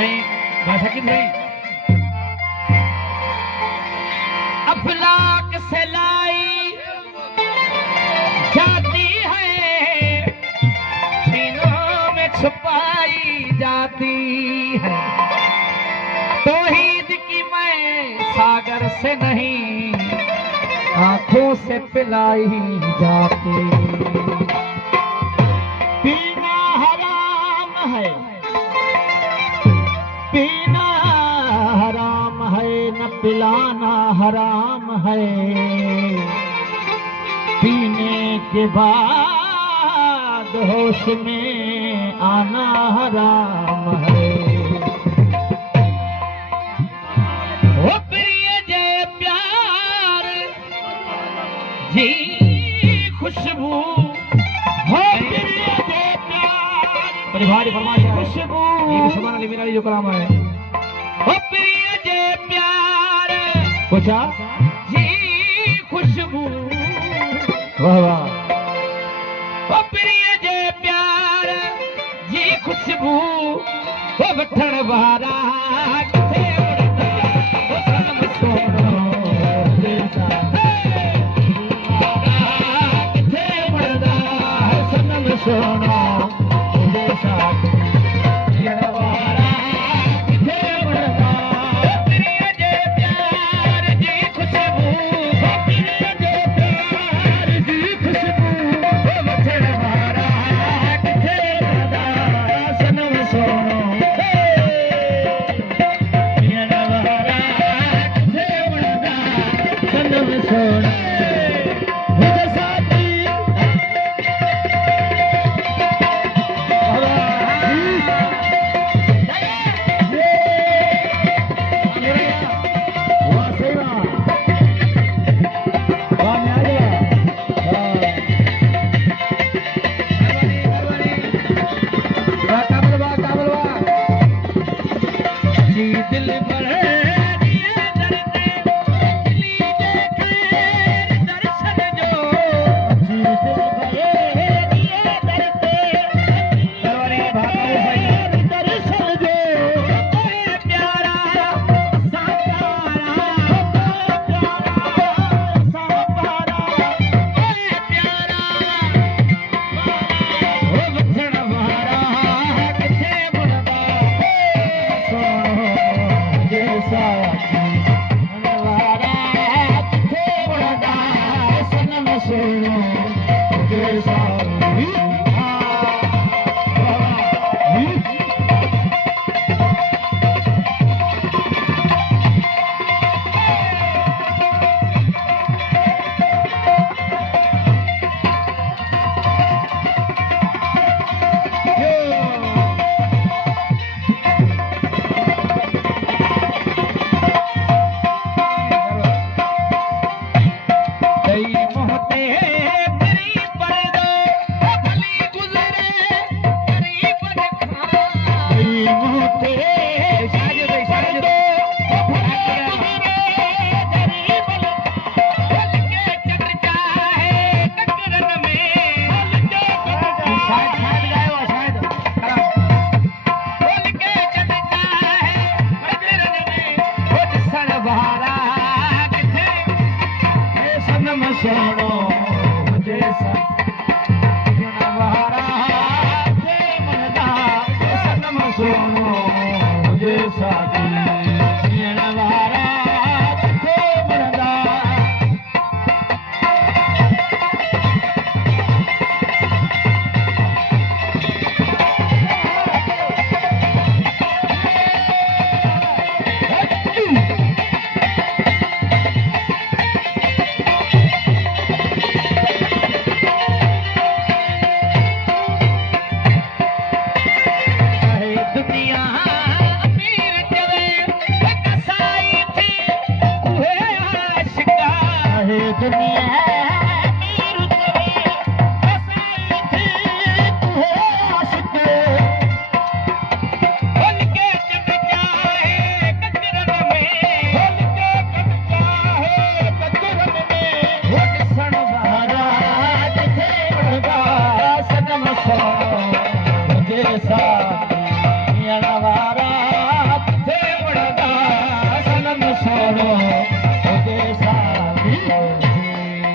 भाषा की नहीं अफलाक से लाई जाती है सीनों में छुपाई जाती है तौहीद की मैं सागर से नहीं आंखों से पिलाई जाती पीना हराम है पीना हराम है न पिलाना हराम है पीने के बाद होश में आना हराम है ओ प्रिय जय प्यार जी खुशबू हो प्रिय जय प्यार परिभारी फरमाइश खुशबू ये सुभान अल्लाह मेरा जो कलाम है ओ प्रिय जय प्यार पूछा जी खुशबू वाह वाह ओ प्रिय जय प्यार जी खुशबू ओ वठण वारा किथे जैसा